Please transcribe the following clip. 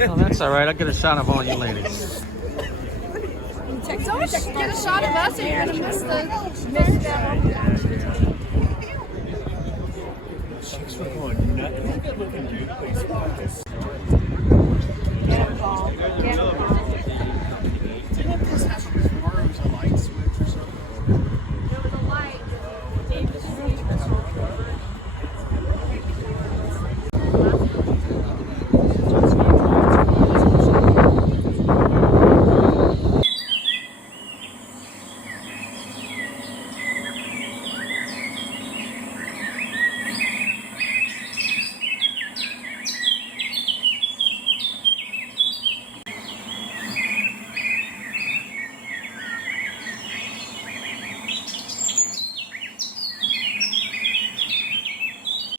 Oh, that's all right. I'll get a shot of all you ladies. Don't get a shot of us or you're going to miss them. Chicks were going nuts. Look at you. Get